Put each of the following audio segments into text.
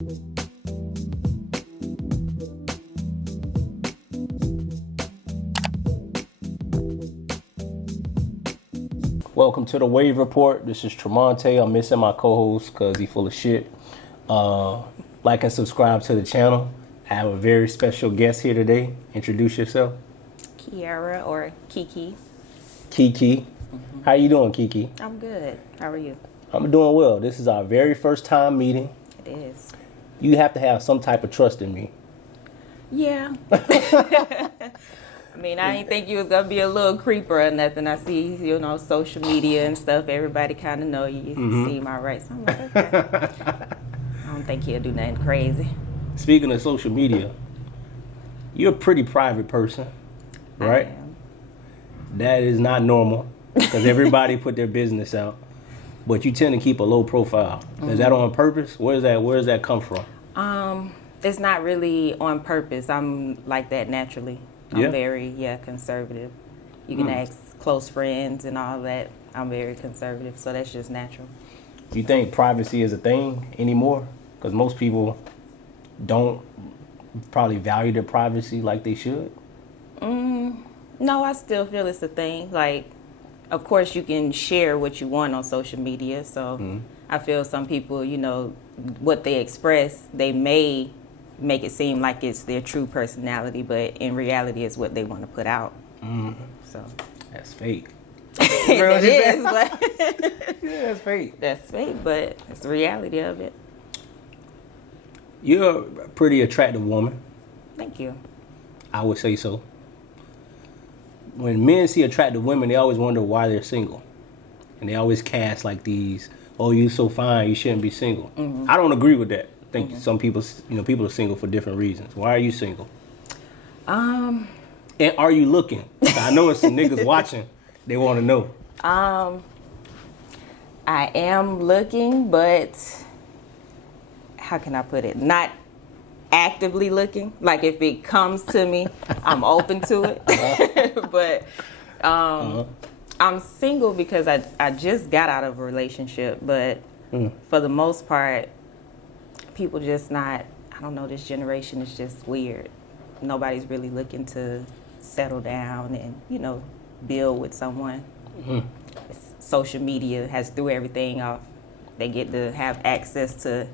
Welcome to the Wavereport. This is Tremonte. I'm missing my co-host because he's full of shit. Like and subscribe to the channel. I have a very special guest here today. Introduce yourself. Kiara or Kiki. Kiki. Mm-hmm. How you doing, Kiki? I'm good. How are you? I'm doing well. This is our very first time meeting. It is. You have to have some type of trust in me. Yeah. I mean, I didn't think you was going to be a little creeper or nothing. I see, social media and stuff. Everybody kind of know you. Seem all right. So I'm like, okay. I don't think he'll do nothing crazy. Speaking of social media, you're a pretty private person, right? I am. That is not normal because everybody put their business out. But you tend to keep a low profile. Is that on purpose? Where does that come from? It's not really on purpose. I'm like that naturally. I'm very, conservative. You can ask close friends and all that. I'm very conservative, so that's just natural. Do you think privacy is a thing anymore? Because most people don't probably value their privacy like they should. No, I still feel it's a thing. Like, of course, you can share what you want on social media. So I feel some people, what they express, they may make it seem like it's their true personality, but in reality, it's what they want to put out. So that's fake. It is, but yeah, that's fake. That's fake, but it's the reality of it. You're a pretty attractive woman. Thank you. I would say so. When men see attractive women, they always wonder why they're single. And they always cast like these, oh, you're so fine, you shouldn't be single. I don't agree with that. I think some people, people are single for different reasons. Why are you single? And are you looking? I know it's some niggas watching. They want to know. I am looking, but how can I put it? Not actively looking. Like if it comes to me, I'm open to it. But I'm single because I just got out of a relationship. But for the most part, people just not, I don't know, this generation is just weird. Nobody's really looking to settle down and, build with someone. Social media has threw everything off. They get to have access to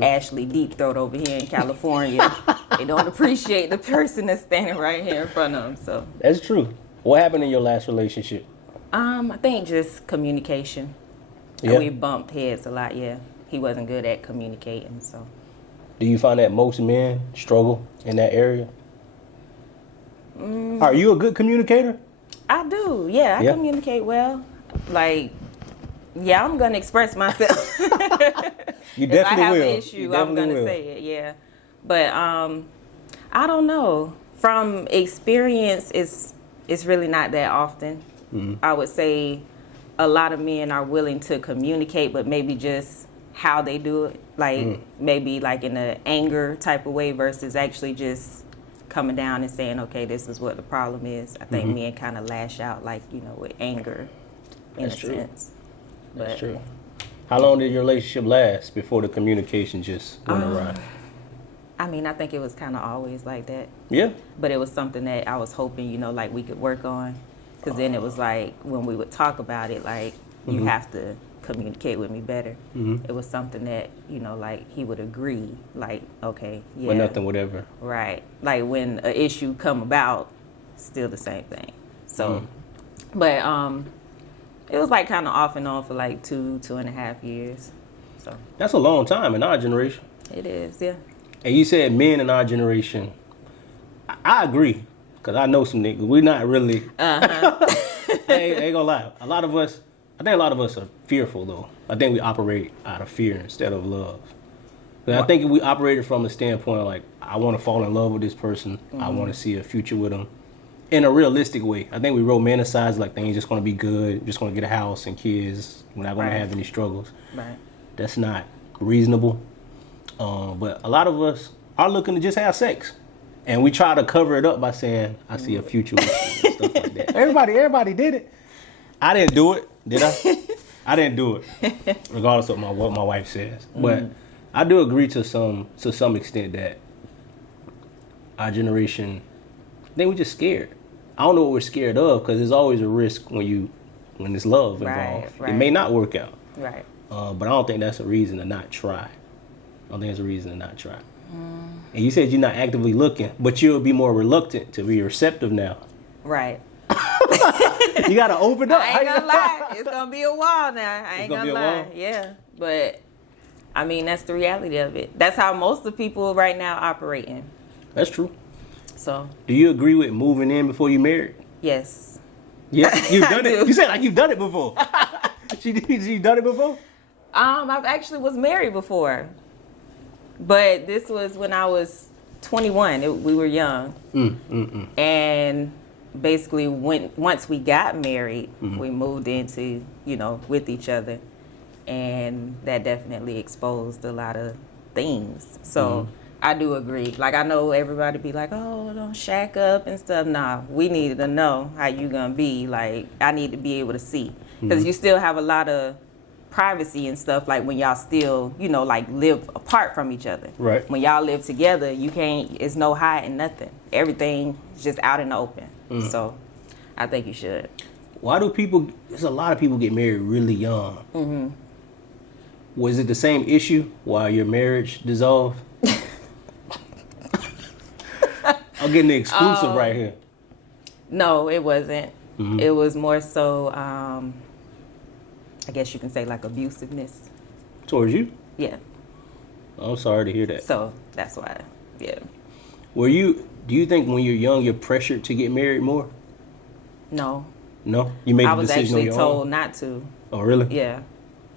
Ashley Deep Throat over here in California. They don't appreciate the person that's standing right here in front of them. So that's true. What happened in your last relationship? I think just communication. Yeah. We bumped heads a lot, He wasn't good at communicating, so. Do you find that most men struggle in that area? Are you a good communicator? I do, I communicate well. Like, I'm going to express myself. You definitely will. If I have an issue, I'm going to say it, But I don't know. From experience, it's really not that often. I would say a lot of men are willing to communicate, but maybe just how they do it. Like maybe like in an anger type of way versus actually just coming down and saying, okay, this is what the problem is. I think men kind of lash out like, with anger in a sense. That's true. How long did your relationship last before the communication just went awry? I mean, I think it was kind of always like that. Yeah. But it was something that I was hoping, like we could work on. Because then it was like when we would talk about it, like you have to communicate with me better. It was something that, like he would agree, like, okay, But nothing would ever. Right. Like when an issue come about, still the same thing. So, but it was like kind of off and on for like 2.5 years. So that's a long time in our generation. It is, yeah. And you said men in our generation. I agree. Because I know some niggas. We're not really. I ain't gonna lie. I think a lot of us are fearful, though. I think we operate out of fear instead of love. I think if we operated from a standpoint like, I want to fall in love with this person. I want to see a future with them. In a realistic way. I think we romanticize like things just going to be good. Just going to get a house and kids. We're not going to have any struggles. Right. That's not reasonable. But a lot of us are looking to just have sex. And we try to cover it up by saying, I see a future with you and stuff like that. Everybody did it. I didn't do it, did I? I didn't do it, regardless of what my wife says. But I do agree to some extent that our generation, I think we're just scared. I don't know what we're scared of because there's always a risk when there's love involved. Right. It may not work out. Right. But I don't think that's a reason to not try. I don't think it's a reason to not try. And you said you're not actively looking, but you'll be more reluctant to be receptive now. Right. You gotta open up. I ain't gonna lie. It's gonna be a while now. I ain't gonna lie. While? Yeah. But I mean, that's the reality of it. That's how most of the people right now operating. That's true. So. Do you agree with moving in before you married? Yes. Yeah, you've done it. do. You said like you've done it before. You done it before? I've actually was married before, but this was when I was 21. We were young, and basically once we got married, we moved into with each other, and that definitely exposed a lot of things. So I do agree. Like I know everybody be like, oh, don't shack up and stuff. Nah, we needed to know how you gonna be. Like I need to be able to see because you still have a lot of privacy and stuff like when y'all still like live apart from each other. Right. When y'all live together, you can't. It's no hiding nothing. Everything is just out in the open. So I think you should. Why do people? There's a lot of people get married really young. Was it the same issue while your marriage dissolved? I'm getting the exclusive right here. No, it wasn't. It was more so, I guess you can say like abusiveness. Towards you? Yeah. I'm sorry to hear that. So that's why, yeah. Do you think when you're young, you're pressured to get married more? No. No? You made I the was decision on actually your told own? not to. Oh, really? Yeah.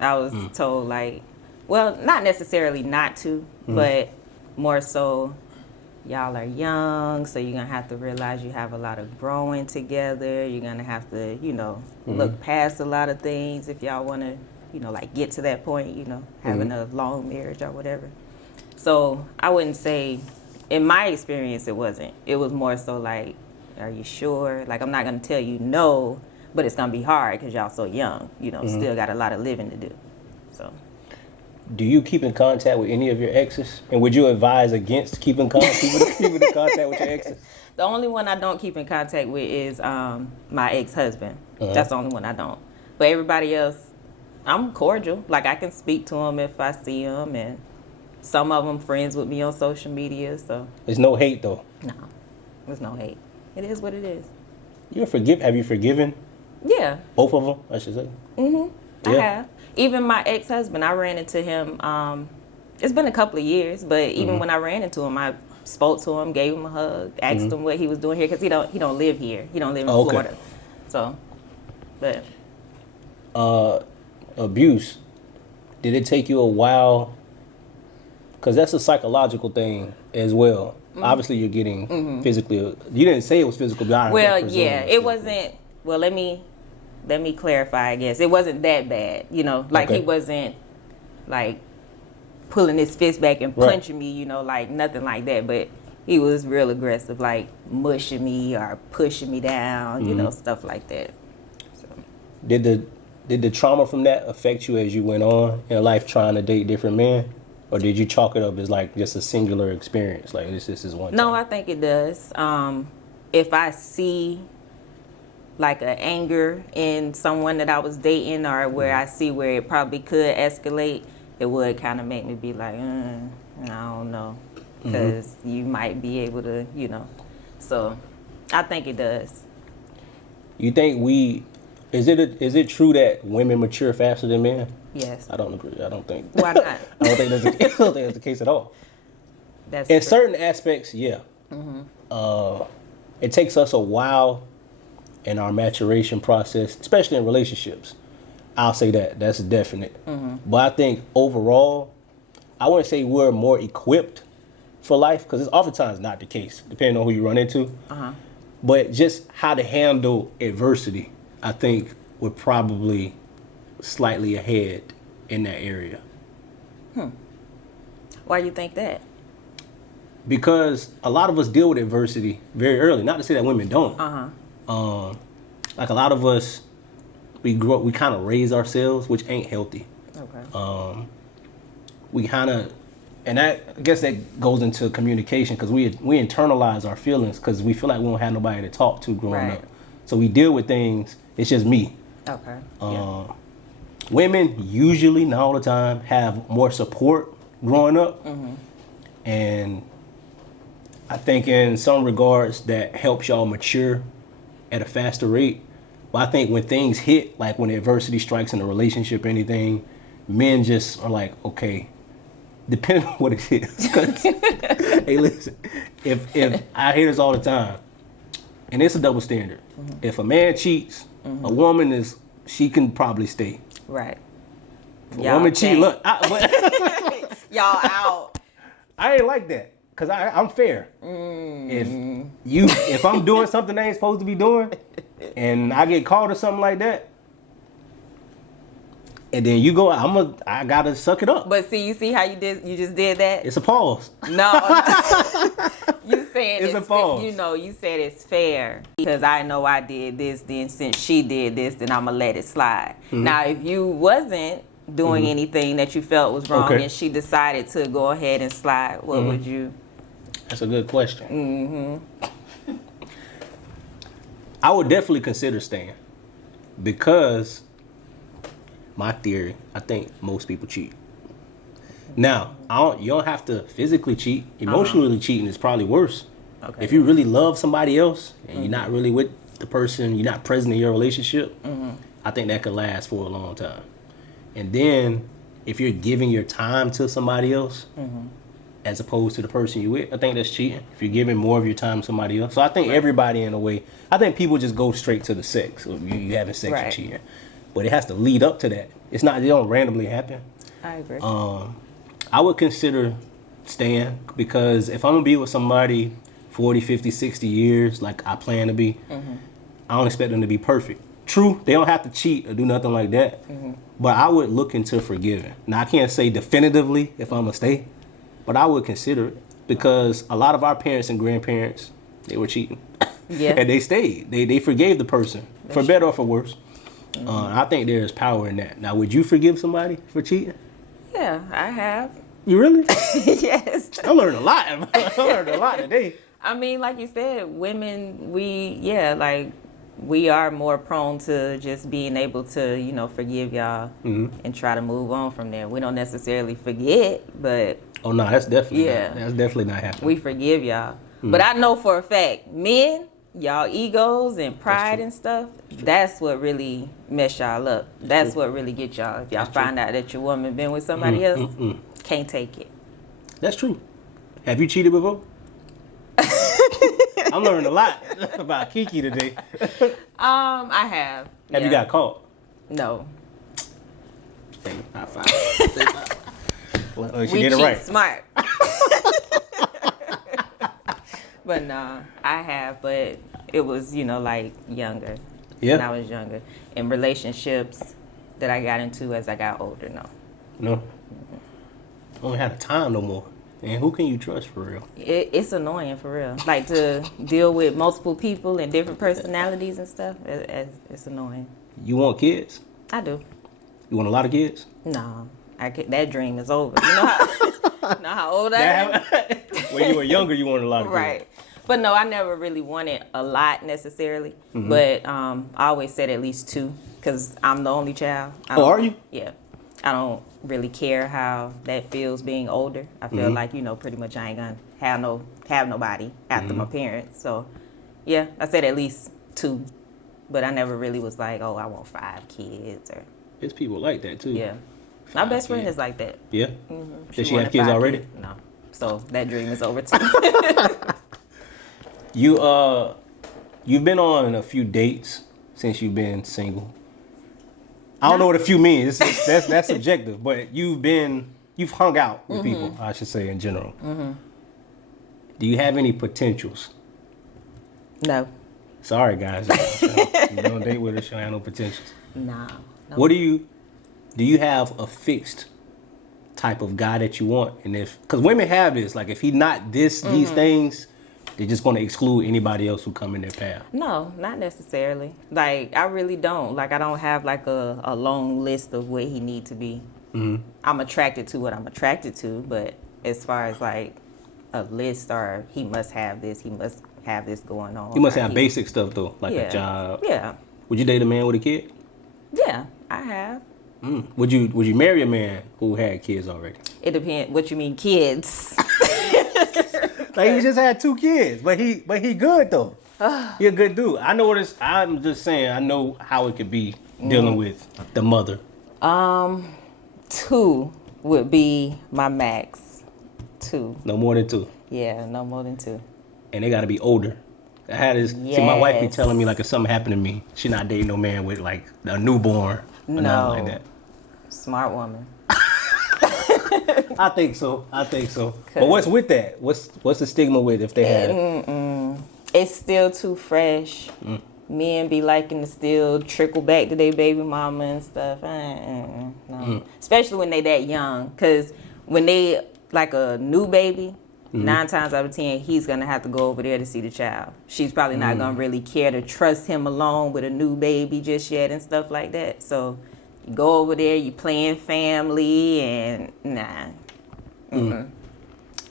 I was told like, well, not necessarily not to, but more so y'all are young, so you're going to have to realize you have a lot of growing together. You're going to have to, look past a lot of things if y'all want to, like get to that point, having a long marriage or whatever. So I wouldn't say, in my experience, it wasn't. It was more so like, are you sure? Like, I'm not going to tell you no, but it's going to be hard because y'all so young, still got a lot of living to do. So. Do you keep in contact with any of your exes? And would you advise against keeping in contact with your exes? The only one I don't keep in contact with is my ex-husband. That's the only one I don't. But everybody else, I'm cordial. Like, I can speak to them if I see them, and some of them friends with me on social media. So There's no hate, though? No, there's no hate. It is what it is. Have you forgiven? Yeah. Both of them, I should say? Yeah. I have. Even my ex-husband, I ran into him. It's been a couple of years, but even when I ran into him, I spoke to him, gave him a hug, asked him what he was doing here because he don't live here. He don't live in Florida. So, but abuse. Did it take you a while? Because that's a psychological thing as well. Obviously, you're getting physically. You didn't say it was physical, but it wasn't. Well, let me clarify, I guess. It wasn't that bad, like he wasn't like pulling his fist back and punching me, like nothing like that. But he was real aggressive, like mushing me or pushing me down, stuff like that. So. Did the trauma from that affect you as you went on in life trying to date different men? Or did you chalk it up as like just a singular experience? Like this is one time? No, I think it does. If I see like an anger in someone that I was dating or where I see where it probably could escalate, it would kind of make me be like, I don't know, because you might be able to, So I think it does. You think is it true that women mature faster than men? Yes. I don't agree. I don't think. Why not? I don't think that's the case at all. That's in true. certain aspects, yeah. It takes us a while in our maturation process, especially in relationships. I'll say that's definite. But I think overall, I wouldn't say we're more equipped for life because it's oftentimes not the case, depending on who you run into. But just how to handle adversity, I think we're probably slightly ahead in that area. Why do you think that? Because a lot of us deal with adversity very early. Not to say that women don't. Like a lot of us, we grow up, we kind of raise ourselves, which ain't healthy. Okay. We kind of And I guess that goes into communication because we internalize our feelings because we feel like we don't have nobody to talk to growing up. So we deal with things. It's just me. Okay. Women usually, not all the time, have more support growing up. And I think in some regards that helps y'all mature at a faster rate. But I think when things hit, like when adversity strikes in a relationship or anything, men just are like, okay, depending on what it is. Hey, listen, if I hear this all the time, and it's a double standard. If a man cheats, a woman she can probably stay. Right. If a woman cheat, look, y'all out. I ain't like that because I'm fair. If I'm doing something I ain't supposed to be doing, and I get caught or something like that, and then you go, I gotta suck it up. But see, you see how you just did that? It's a pause. No. You saying it's a pause. You said it's fair because I know I did this, then since she did this, then I'm gonna let it slide. Now, if you wasn't doing anything that you felt was wrong and she decided to go ahead and slide, what would you? That's a good question. I would definitely consider staying because my theory, I think most people cheat. Now, you don't have to physically cheat. Emotionally cheating is probably worse. Okay. If you really love somebody else and you're not really with the person, you're not present in your relationship, I think that could last for a long time. And then if you're giving your time to somebody else as opposed to the person you're with, I think that's cheating. If you're giving more of your time to somebody else. So I think everybody in a way, I think people just go straight to the sex. You having sex and cheating. But it has to lead up to that. It don't randomly happen. I agree. I would consider staying because if I'm going to be with somebody 40, 50, 60 years like I plan to be, I don't expect them to be perfect. True, they don't have to cheat or do nothing like that, but I would look into forgiving. Now, I can't say definitively if I'm going to stay, but I would consider it because a lot of our parents and grandparents, they were cheating. And they stayed. They forgave the person, for better or for worse. I think there is power in that. Now, would you forgive somebody for cheating? Yeah, I have. You really? Yes. I learned a lot. I learned a lot today. I mean, like you said, women, we are more prone to just being able to, forgive y'all and try to move on from there. We don't necessarily forget, but... Oh, no, that's definitely that's definitely not happening. We forgive y'all. But I know for a fact, men, y'all egos and pride and stuff, that's what really mess y'all up. That's what really get y'all. If y'all find out that your woman been with somebody else, can't take it. That's true. Have you cheated before? I'm learning a lot about Kiki today. I have. Have you got caught? No. Hey, high five. Well, she we did it cheat right. Smart. But nah, I have, but it was, like younger. Yeah. When I was younger. In relationships that I got into as I got older, no. No. I don't have the time no more. And who can you trust for real? It's annoying for real. Like to deal with multiple people and different personalities and stuff, it's annoying. You want kids? I do. You want a lot of kids? No. That dream is over. You know how old I am? When you were younger, you wanted a lot of kids. Right. But no, I never really wanted a lot necessarily. But I always said at least 2 because I'm the only child. Are you? Yeah. I don't really care how that feels being older. I feel like, pretty much I ain't going to have nobody after my parents. So, yeah, I said at least 2. But I never really was like, oh, I want 5 kids. There's people like that, too. Yeah. My best friend is like that. Yeah? Does she have kids already? Kids. No. So that dream is over, too. You've been on a few dates since you've been single. I don't know what a few means. That's subjective, but you've hung out with people, I should say, in general. Do you have any potentials? No. Sorry, guys. You don't date with us, you don't have no potentials. No. What do you have a fixed type of guy that you want? And because women have this, like if he not these things, they're just going to exclude anybody else who come in their path. No, not necessarily. Like, I really don't. Like, I don't have, like, a long list of what he need to be. I'm attracted to what I'm attracted to, but as far as like a list or he must have this going on. You must have basic stuff though, like a job. Yeah. Would you date a man with a kid? Yeah, I have. Would you marry a man who had kids already? It depends. What you mean, kids? Like he just had 2 kids, but he good though. He a good dude. I know what it's. I'm just saying. I know how it could be dealing with the mother. 2 would be my max. 2. No more than 2. Yeah, no more than 2. And they got to be older. I had this. Yes. See, my wife be telling me like if something happened to me, she not dating no man with like a newborn or nothing like that. Smart woman. I think so. But what's with that? What's the stigma with if they have? It's still too fresh. Men be liking to still trickle back to their baby mama and stuff. No. Especially when they that young. Because when they like a new baby, 9 times out of 10, he's going to have to go over there to see the child. She's probably not going to really care to trust him alone with a new baby just yet and stuff like that. So you go over there, you playing family, and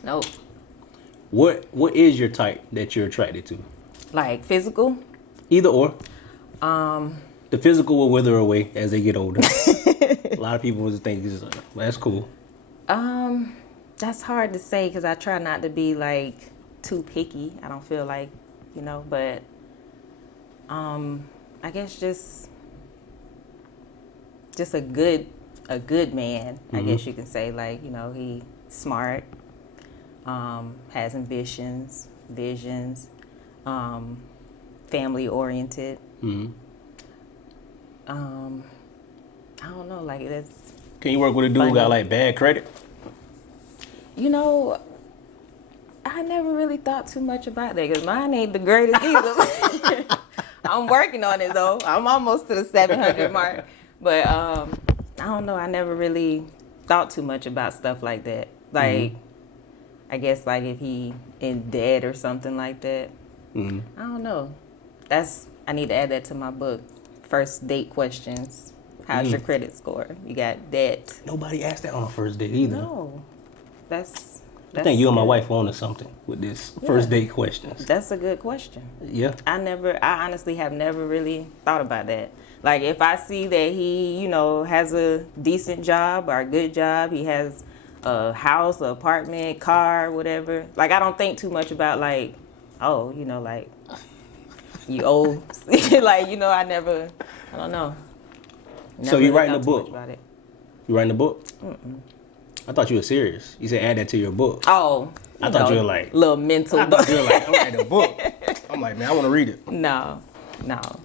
Nope. What is your type that you're attracted to? Like physical? Either or. The physical will wither away as they get older. A lot of people just think well, that's cool. That's hard to say because I try not to be like too picky. I don't feel like, but I guess just a good man. I guess you can say like, he smart, has ambitions, visions, family oriented. I don't know, like that's. Can you work with a dude who got like bad credit? I never really thought too much about that because mine ain't the greatest either. I'm working on it though. I'm almost to the 700 mark. But I don't know. I never really thought too much about stuff like that. Like, I guess like if he in debt or something like that. I don't know. I need to add that to my book. First date questions. How's your credit score? You got debt. Nobody asked that on a first date either. No. I think you and my wife on to something with this first date questions. That's a good question. Yeah. I honestly have never really thought about that. Like if I see that he, has a decent job or a good job, he has a house, an apartment, car, whatever. Like I don't think too much about like, like you owe, like, I don't know. So you writing a book? About it. You writing a book? I thought you were serious. You said add that to your book. Oh. I thought you were like. Little mental book. I thought you were like, I'm writing a book. I'm like, man, I want to read it. No,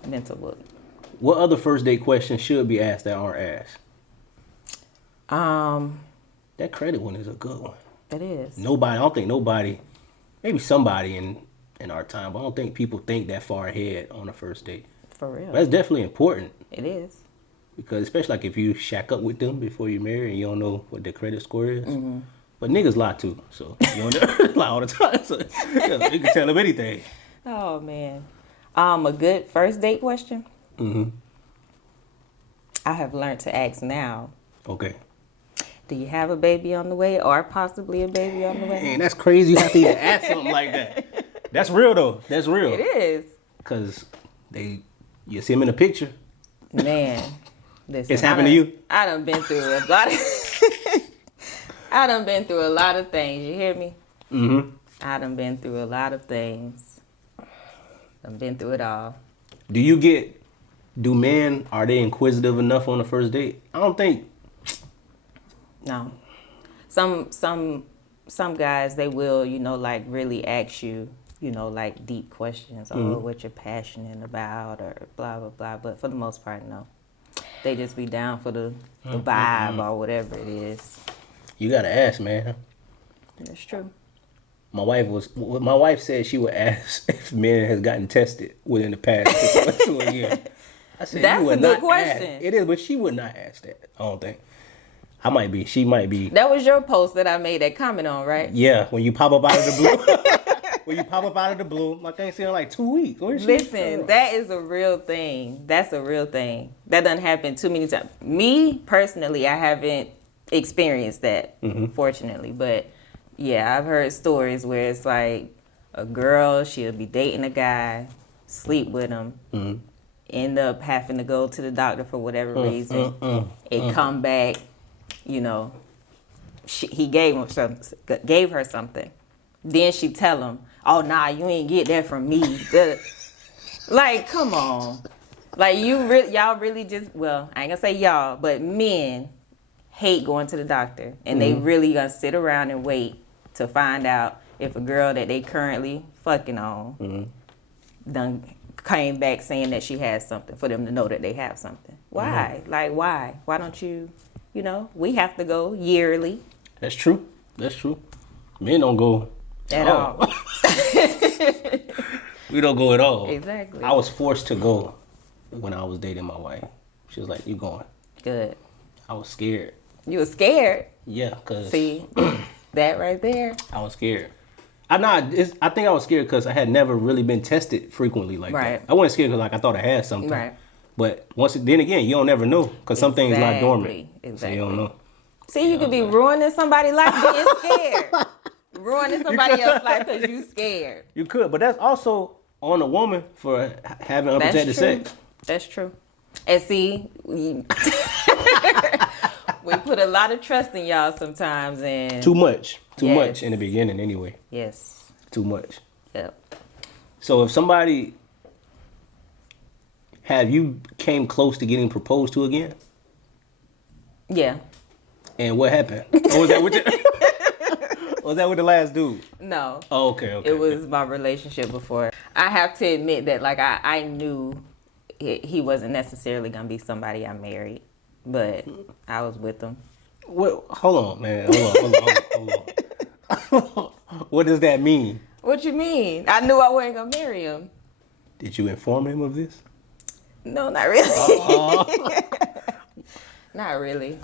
mental book. What other first date questions should be asked that aren't asked? That credit one is a good one. It is. I don't think nobody, maybe somebody in our time, but I don't think people think that far ahead on a first date. For real. But that's definitely important. It is. Because especially like if you shack up with them before you marry and you don't know what their credit score is. But niggas lie too, so you don't lie all the time. So you can tell them anything. Oh man. A good first date question? I have learned to ask now. Okay. Do you have a baby on the way or possibly a baby on the way? Man, that's crazy. You have to even ask something like that. That's real though. That's real. It is. Because you see them in the picture. Man. Listen, it's happened to you? I done been through a lot of things. You hear me? I done been through a lot of things. I've been through it all. Do men, are they inquisitive enough on the first date? I don't think. No. Some guys, they will, like really ask you, like deep questions. Oh, what you're passionate about or blah, blah, blah. But for the most part, no. They just be down for the vibe or whatever it is. You gotta ask, man. That's true. My wife said she would ask if men has gotten tested within the past 6 months to a year. I said, that's you would a good not question. Ask. It is, but she would not ask that. I don't think. I might be. She might be. That was your post that I made that comment on, right? Yeah, when you pop up out of the blue. Like I ain't seen her in like 2 weeks. Listen, that is a real thing. That's a real thing. That doesn't happen too many times. Me, personally, I haven't experienced that, fortunately. But Yeah, I've heard stories where it's like a girl, she'll be dating a guy, sleep with him, end up having to go to the doctor for whatever reason. Come back, you know, he gave her something. Then she tell him, "Oh nah, you ain't get that from me." Like, come on. Like, y'all really just, well, I ain't gonna say y'all, but men hate going to the doctor. And they really gonna sit around and wait to find out if a girl that they currently fucking on done came back saying that she has something, for them to know that they have something. Why? Like, why? Why don't you, we have to go yearly. That's true. Men don't go at all. We don't go at all. Exactly. I was forced to go when I was dating my wife. She was like, "You going?" Good. I was scared. You were scared? Yeah, cause see that right there. I was scared. I think I was scared because I had never really been tested frequently like that. I wasn't scared because I thought I had something. Right. But then again, you don't never know because some things lie dormant. Exactly. So you don't know. See, you could be ruining somebody's life being scared. Ruining somebody else's life because you scared. You could, but that's also on a woman for having unprotected sex. That's true. And see, we put a lot of trust in y'all sometimes, and too much in the beginning anyway. Yes. Too much. Yep. So if somebody have you came close to getting proposed to again? Yeah. And what happened? Or was that with was that with the last dude? No. Oh, okay. It was my relationship before. I have to admit that, like, I knew he wasn't necessarily gonna be somebody I married, but I was with him. Well, hold on, man. Hold on. What does that mean? What you mean? I knew I wasn't gonna marry him. Did you inform him of this? No, not really. Not really.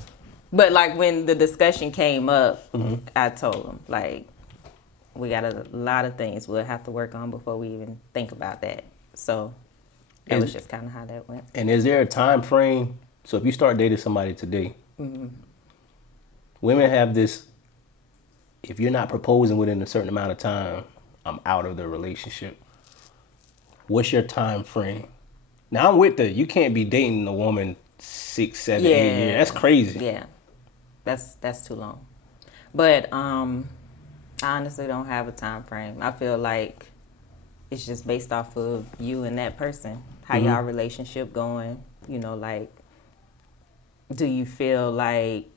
But, like, when the discussion came up, I told him, like, we got a lot of things we'll have to work on before we even think about that. So that was just kind of how that went. And is there a time frame? So if you start dating somebody today, women have this, if you're not proposing within a certain amount of time, I'm out of the relationship. What's your time frame? Now, I'm with you can't be dating a woman 6, 7, 8 years. That's crazy. Yeah. That's too long. But I honestly don't have a time frame. I feel like it's just based off of you and that person. How y'all relationship going, like, do you feel like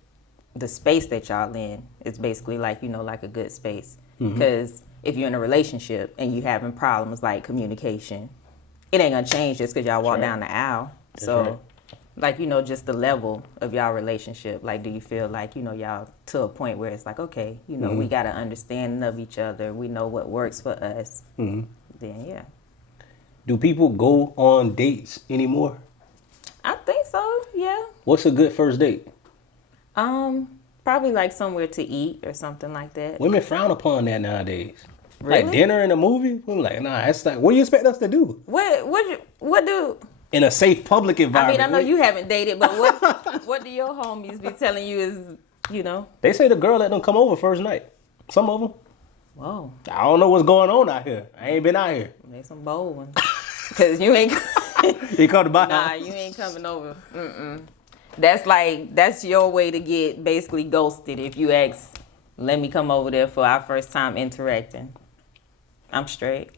the space that y'all in is basically like, like a good space? Because if you're in a relationship and you having problems like communication, it ain't gonna change just because y'all walk down the aisle. So like, just the level of y'all relationship. Like, do you feel like, y'all to a point where it's like, okay, we got to understand of each other. We know what works for us. Then, yeah. Do people go on dates anymore? I think so, yeah. What's a good first date? Probably like somewhere to eat or something like that. Women frown upon that nowadays. Really? Like dinner and a movie? We're like, nah, that's like, what do you expect us to do? What do... In a safe public environment. I mean, I know you haven't dated, but what do your homies be telling you is, They say the girl let them come over first night. Some of them. Whoa. I don't know what's going on out here. I ain't been out here. Make some bold ones. Because you ain't... You come to buy. Nah, you ain't coming over. That's your way to get basically ghosted if you ask, let me come over there for our first time interacting. I'm straight.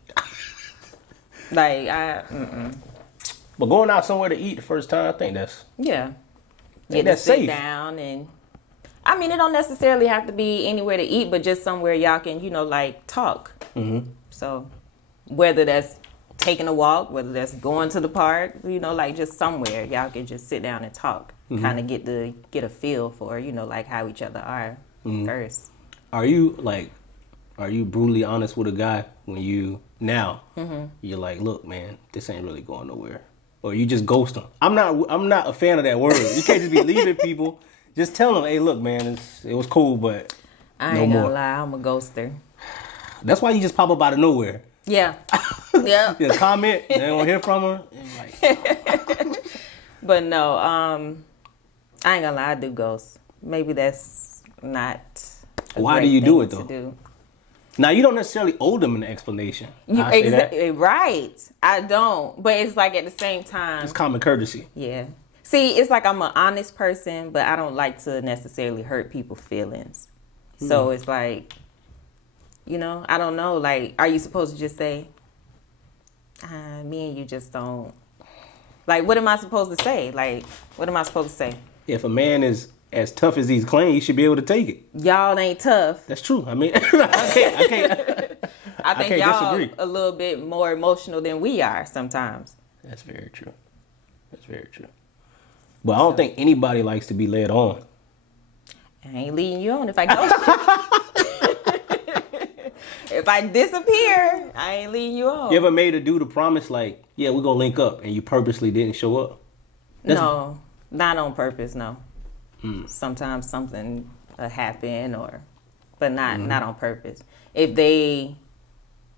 Like, But going out somewhere to eat the first time, I think that's... Yeah. Get to sit safe. Down and... I mean, it don't necessarily have to be anywhere to eat, but just somewhere y'all can, like, talk. So, whether that's taking a walk, whether that's going to the park, like, just somewhere y'all can just sit down and talk. Kind of get a feel for, like, how each other are first. Are you brutally honest with a guy when you... Now, you're like, look, man, this ain't really going nowhere. Or you just ghost them. I'm not a fan of that word. You can't just be leaving people. Just tell them, hey, look, man, it was cool, but I ain't gonna lie, I'm a ghoster. That's why you just pop up out of nowhere. Yeah. Yeah. Just comment, they don't hear from her. Like... But no, I ain't gonna lie, I do ghost. Maybe that's not Why do you do it though? Now you don't necessarily owe them an explanation. Right. I don't. But it's like at the same time, it's common courtesy. Yeah. See, it's like I'm an honest person, but I don't like to necessarily hurt people's feelings. So it's like, I don't know. Like, are you supposed to just say, me and you just don't. Like, what am I supposed to say? Like, what am I supposed to say? If a man is as tough as he's claimed, he should be able to take it. Y'all ain't tough. That's true. I mean, I think y'all disagree. A little bit more emotional than we are sometimes. That's very true. But I don't think anybody likes to be led on. I ain't leading you on if I go. If I disappear, I ain't leading you on. You ever made a dude a promise like, yeah, we're going to link up, and you purposely didn't show up? No, not on purpose, no. Sometimes something happen but not on purpose. If they,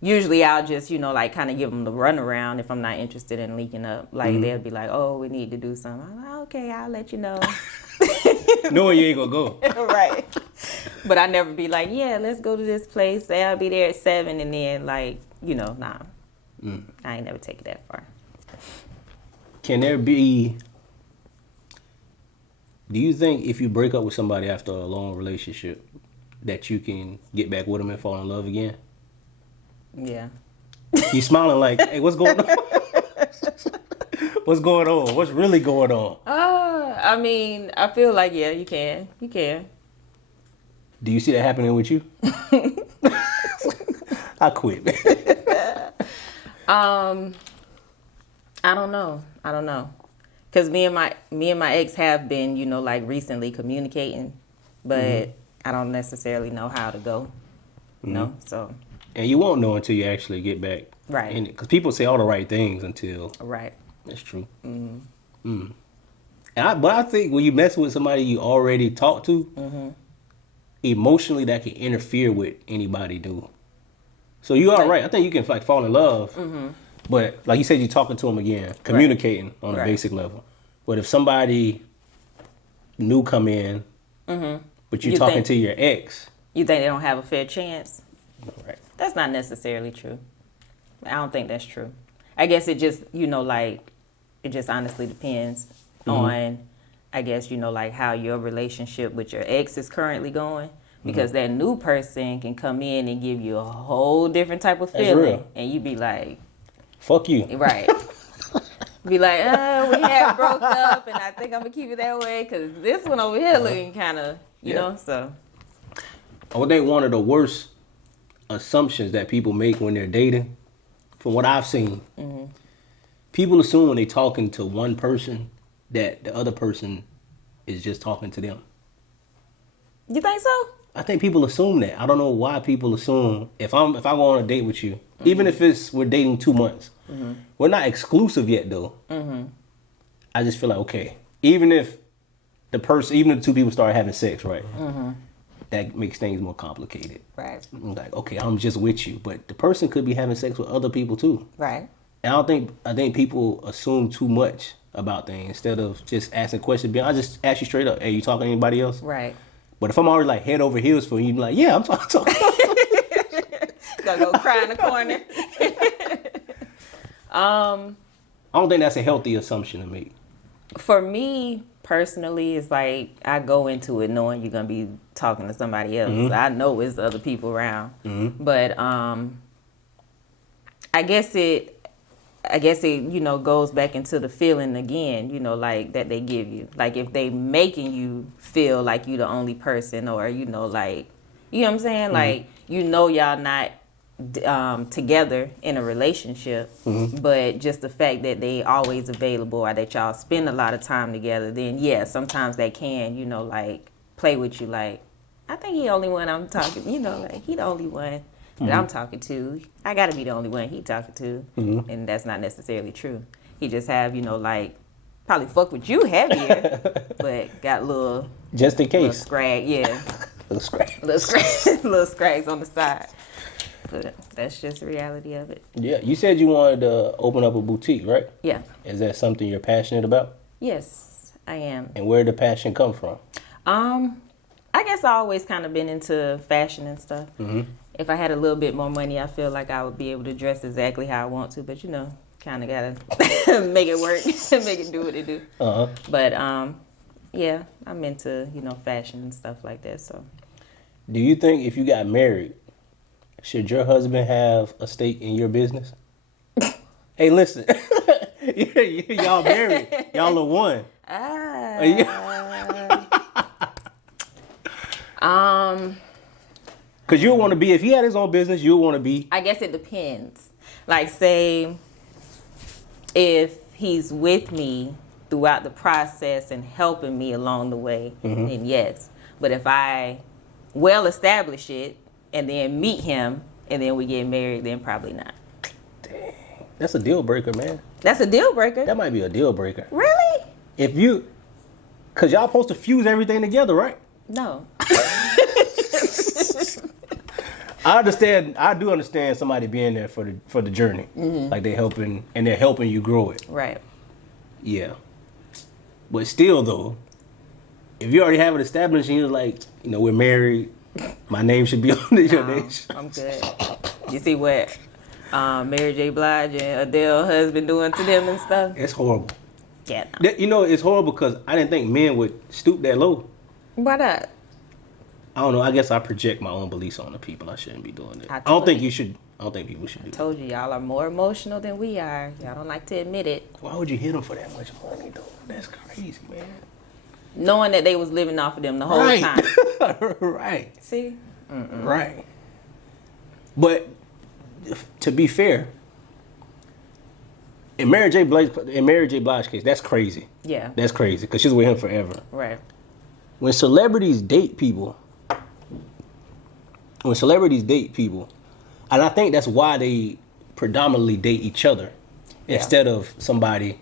usually I'll just, like kind of give them the runaround if I'm not interested in linking up. Like they'll be like, oh, we need to do something. I'm like, okay, I'll let you know. Knowing you ain't gonna go. Right. But I never be like, yeah, let's go to this place. Say I'll be there at 7 and then like, nah. I ain't never take it that far. Can there be... Do you think if you break up with somebody after a long relationship that you can get back with them and fall in love again? Yeah. You smiling like, hey, what's going on? What's going on? What's really going on? I mean, I feel like, yeah, you can. You can. Do you see that happening with you? I quit. I don't know. Because me and my ex have been, like recently communicating, but I don't necessarily know how to go. So. And you won't know until you actually get back. Right. Because people say all the right things until. Right. That's true. But I think when you mess with somebody you already talked to, emotionally that can interfere with anybody new. So you are right. I think you can like fall in love. But like you said, you're talking to them again, communicating on a basic level. But if somebody new come in, but you're talking to your ex. You think they don't have a fair chance? Right. That's not necessarily true. I don't think that's true. I guess it just, it just honestly depends on, I guess, like how your relationship with your ex is currently going. Because that new person can come in and give you a whole different type of feeling. And you be like... Fuck you. Right. Be like, we had broke up, and I think I'm going to keep it that way, because this one over here looking kind of, you know, so. I would think one of the worst assumptions that people make when they're dating, from what I've seen, people assume when they're talking to one person that the other person is just talking to them. You think so? I think people assume that. I don't know why people assume if I go on a date with you, even if we're dating 2 months, we're not exclusive yet though. I just feel like, okay, even if the two people start having sex, right? That makes things more complicated. Right. I'm like, okay, I'm just with you, but the person could be having sex with other people too. Right. And I think people assume too much about things instead of just asking questions. I just ask you straight up, hey, you talking to anybody else? Right. But if I'm already like head over heels for you, you be like, yeah, I'm talking. Gotta go cry in the corner. I don't think that's a healthy assumption to make. For me personally, it's like I go into it knowing you're gonna be talking to somebody else. I know it's other people around, but I guess it goes back into the feeling again, like that they give you. Like if they making you feel like you the only person, or like, you know what I'm saying? Like y'all not together in a relationship, but just the fact that they always available or that y'all spend a lot of time together, then yeah, sometimes they can, like play with you. Like, I think he the only one I'm talking, like he the only one that I'm talking to. I gotta be the only one he talking to, and that's not necessarily true. He just have, like probably fuck with you heavier, but got little just in case little scrag, yeah, little scrags on the side. But that's just the reality of it. Yeah, you said you wanted to open up a boutique, right? Yeah. Is that something you're passionate about? Yes, I am. And where did the passion come from? I guess I always kind of been into fashion and stuff. Mm-hmm. If I had a little bit more money, I feel like I would be able to dress exactly how I want to. But kind of gotta make it work, make it do what it do. But yeah, I'm into fashion and stuff like that. So, do you think if you got married, should your husband have a stake in your business? Hey, listen, y'all married, y'all are one. Because you want to be, if he had his own business, you want to be. I guess it depends. Like, say, if he's with me throughout the process and helping me along the way, then yes. But if I well establish it and then meet him and then we get married, then probably not. Dang. That's a deal breaker, man. That's a deal breaker? That might be a deal breaker. Really? Because y'all supposed to fuse everything together, right? No. I do understand somebody being there for the journey. Like they're helping you grow it. Right. Yeah. But still though, if you already have it established and you're like, we're married, my name should be on your name. I'm good. You see what Mary J. Blige and Adele husband doing to them and stuff? It's horrible. Yeah. No. It's horrible because I didn't think men would stoop that low. Why not? I don't know. I guess I project my own beliefs on the people. I shouldn't be doing that. I don't think you should. I don't think people should do that. I told you, y'all are more emotional than we are. Y'all don't like to admit it. Why would you hit them for that much money, though? That's crazy, man. Knowing that they was living off of them the whole time. Right. See? Right. But to be fair, in Mary J. Blige's case, that's crazy. Yeah. That's crazy because she's with him forever. Right. When celebrities date people, and I think that's why they predominantly date each other instead of somebody.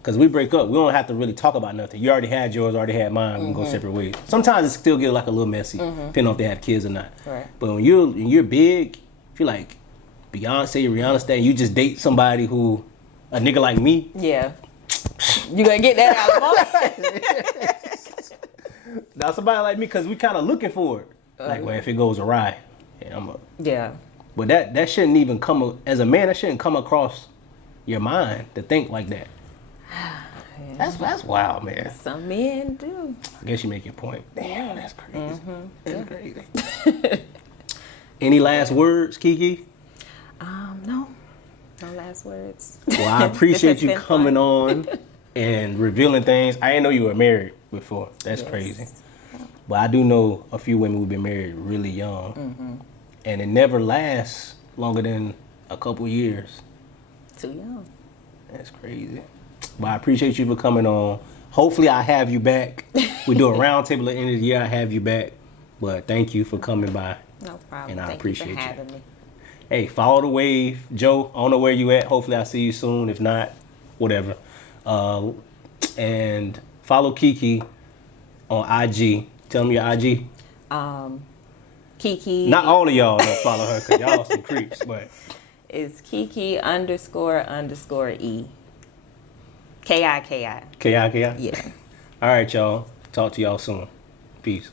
Because we break up, we don't have to really talk about nothing. You already had yours, already had mine. We can go separate ways. Sometimes it still get like a little messy, depending on if they have kids or not. Right. But when you're big, if you're like Beyonce, Rihanna, Stan, you just date somebody who a nigga like me. Yeah. You gonna get that out of most. Now somebody like me, because we kind of looking for it. Like, well, if it goes awry, yeah. But that shouldn't even come as a man. That shouldn't come across your mind to think like that. Yeah. That's wild, man. Some men do. I guess you make your point. Damn, that's crazy. That's crazy. Any last words, Kiki? No. No last words. Well, I appreciate you coming on and revealing things. I didn't know you were married before. That's crazy. But I do know a few women who've been married really young. And it never lasts longer than a couple years. Too young. That's crazy. But I appreciate you for coming on. Hopefully I have you back. We do a round table at the end of the year. I have you back. But thank you for coming by. No problem. And I Thank appreciate you for having me. Hey, follow the wave. Joe, I don't know where you at. Hopefully I'll see you soon. If not, whatever. And follow Kiki on IG. Tell me your IG. Kiki. Not all of y'all don't follow her because y'all some creeps, but. It's Kiki __E. Kiki. Kiki? Yeah. All right, y'all. Talk to y'all soon. Peace.